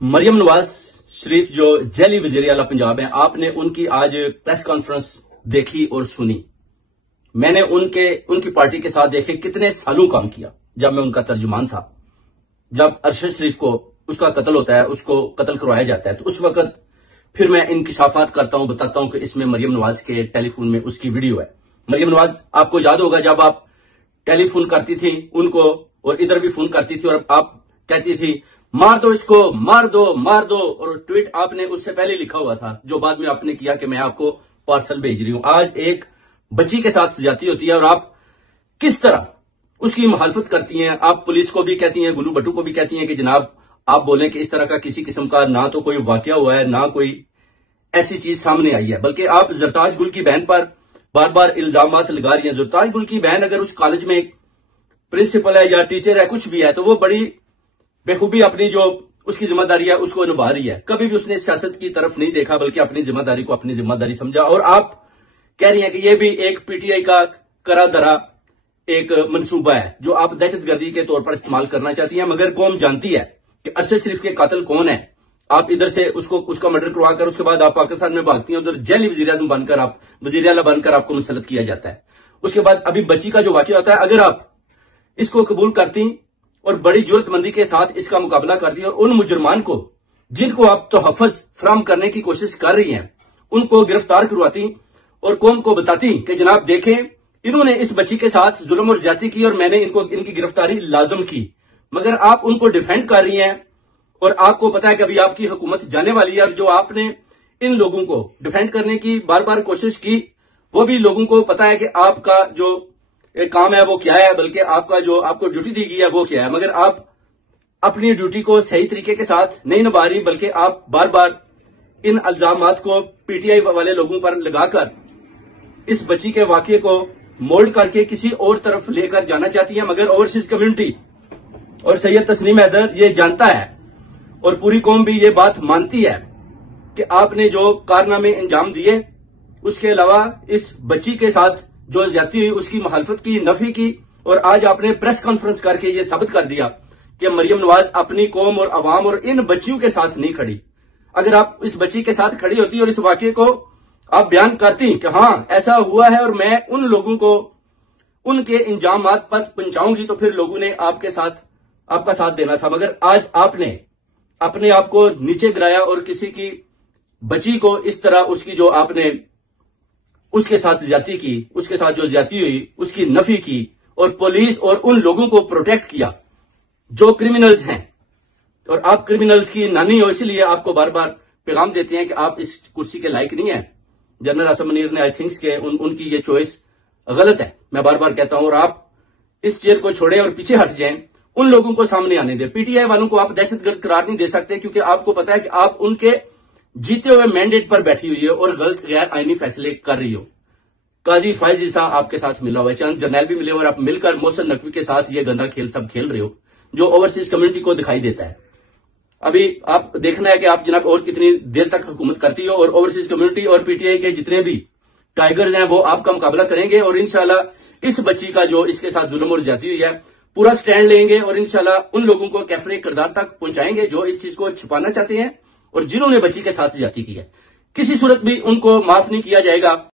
مریم نواز شریف جو جیلی وزیر اعلیٰ پنجاب ہیں، آپ نے ان کی آج پریس کانفرنس دیکھی اور سنی۔ میں نے ان کی پارٹی کے ساتھ دیکھے کتنے سالوں کام کیا جب میں ان کا ترجمان تھا۔ جب ارشد شریف کو اس کا قتل ہوتا ہے، اس کو قتل کروایا جاتا ہے، تو اس وقت پھر میں انکشافات کرتا ہوں، بتاتا ہوں کہ اس میں مریم نواز کے ٹیلی فون میں اس کی ویڈیو ہے۔ مریم نواز، آپ کو یاد ہوگا جب آپ ٹیلی فون کرتی تھی ان کو اور ادھر بھی فون کرتی تھی اور آپ کہتی تھی مار دو اس کو، مار دو مار دو، اور ٹویٹ آپ نے اس سے پہلے لکھا ہوا تھا جو بعد میں آپ نے کیا کہ میں آپ کو پارسل بھیج رہی ہوں۔ آج ایک بچی کے ساتھ زیادتی ہوتی ہے اور آپ کس طرح اس کی مخالفت کرتی ہیں۔ آپ پولیس کو بھی کہتی ہیں، گلو بٹو کو بھی کہتی ہیں کہ جناب آپ بولیں کہ اس طرح کا کسی قسم کا نہ تو کوئی واقعہ ہوا ہے، نہ کوئی ایسی چیز سامنے آئی ہے، بلکہ آپ زرتاج گل کی بہن پر بار بار الزامات لگا رہی ہیں۔ زرتاج گل کی بہن اگر اس کالج میں پرنسپل ہے یا ٹیچر ہے، کچھ بھی ہے، تو وہ بڑی بخوبی اپنی جو اس کی ذمہ داری ہے اس کو نبھا رہی ہے۔ کبھی بھی اس نے سیاست کی طرف نہیں دیکھا بلکہ اپنی ذمہ داری کو اپنی ذمہ داری سمجھا۔ اور آپ کہہ رہی ہیں کہ یہ بھی ایک پی ٹی آئی کا کرا درا ایک منصوبہ ہے جو آپ دہشت گردی کے طور پر استعمال کرنا چاہتی ہیں، مگر قوم جانتی ہے کہ ارشد شریف کے قاتل کون ہے۔ آپ ادھر سے اس کا مرڈر کروا کر اس کے بعد آپ پاکستان میں بھاگتی ہیں، ادھر جیلی وزیر اعظم بن کر وزیر اعلیٰ بن کر آپ کو مسلط کیا جاتا ہے۔ اس کے بعد ابھی بچی کا جو واقعہ ہوتا ہے، اگر آپ اس کو قبول کرتی اور بڑی جرت مندی کے ساتھ اس کا مقابلہ کرتی اور ان مجرمان کو جن کو آپ تحفظ فراہم کرنے کی کوشش کر رہی ہیں ان کو گرفتار کرواتی اور قوم کو بتاتی کہ جناب دیکھیں انہوں نے اس بچی کے ساتھ ظلم اور زیادتی کی اور میں نے ان کی گرفتاری لازم کی، مگر آپ ان کو ڈیفینڈ کر رہی ہیں اور آپ کو پتا ہے کہ ابھی آپ کی حکومت جانے والی ہے، اور جو آپ نے ان لوگوں کو ڈیفینڈ کرنے کی بار بار کوشش کی وہ بھی لوگوں کو پتا ہے کہ آپ کا جو کام ہے وہ کیا ہے، بلکہ آپ کو ڈیوٹی دی گئی ہے وہ کیا ہے، مگر آپ اپنی ڈیوٹی کو صحیح طریقے کے ساتھ نہیں نبھا رہی، بلکہ آپ بار بار ان الزامات کو پی ٹی آئی والے لوگوں پر لگا کر اس بچی کے واقعے کو مولڈ کر کے کسی اور طرف لے کر جانا چاہتی ہیں۔ مگر اوورسیز کمیونٹی اور سید تسنیم حیدر یہ جانتا ہے اور پوری قوم بھی یہ بات مانتی ہے کہ آپ نے جو کارنامے انجام دیے، اس کے علاوہ اس بچی کے ساتھ جو زیادتی ہوئی اس کی مخالفت کی، نفی کی، اور آج آپ نے پریس کانفرنس کر کے یہ ثابت کر دیا کہ مریم نواز اپنی قوم اور عوام اور ان بچیوں کے ساتھ نہیں کھڑی۔ اگر آپ اس بچی کے ساتھ کھڑی ہوتی اور اس واقعے کو آپ بیان کرتی کہ ہاں ایسا ہوا ہے اور میں ان لوگوں کو ان کے انجامات پر پہنچاؤں گی، تو پھر لوگوں نے آپ کا ساتھ دینا تھا، مگر آج آپ نے اپنے آپ کو نیچے گرایا اور کسی کی بچی کو اس طرح اس کی جو آپ نے اس کے ساتھ زیادتی کی، اس کے ساتھ جو زیادتی ہوئی اس کی نفی کی، اور پولیس اور ان لوگوں کو پروٹیکٹ کیا جو کرمنلز ہیں، اور آپ کرمنلز کی نانی ہو، اس لیے آپ کو بار بار پیغام دیتے ہیں کہ آپ اس کرسی کے لائق نہیں ہیں۔ جنرل اسم منیر نے آئی تھنکس کہ ان کی یہ چوائس غلط ہے، میں بار بار کہتا ہوں، اور آپ اس چیئر کو چھوڑیں اور پیچھے ہٹ جائیں، ان لوگوں کو سامنے آنے دیں۔ پی ٹی آئی والوں کو آپ دہشت گرد قرار نہیں دے سکتے کیونکہ آپ کو پتا ہے کہ آپ ان کے جیتے ہوئے مینڈیٹ پر بیٹھی ہوئی ہے اور غلط غیر آئینی فیصلے کر رہی ہو۔ قاضی فائز عیسیٰ آپ کے ساتھ ملا ہوا ہے، چند جرنیل بھی ملے اور آپ مل کر محسن نقوی کے ساتھ یہ گندا کھیل سب کھیل رہے ہو جو اوورسیز کمیونٹی کو دکھائی دیتا ہے۔ ابھی آپ دیکھنا ہے کہ آپ جناب اور کتنی دیر تک حکومت کرتی ہو، اور اوورسیز کمیونٹی اور پی ٹی آئی کے جتنے بھی ٹائیگرز ہیں وہ آپ کا مقابلہ کریں گے، اور انشاءاللہ اس بچی کا جو اس کے ساتھ ظلم اور زیادتی ہوئی ہے پورا سٹینڈ لیں گے، اور انشاءاللہ ان لوگوں کو کیفر کردار تک پہنچائیں گے جو اس چیز کو چھپانا چاہتے ہیں اور جنہوں نے بچی کے ساتھ زیادتی کی ہے۔ کسی صورت بھی ان کو معاف نہیں کیا جائے گا۔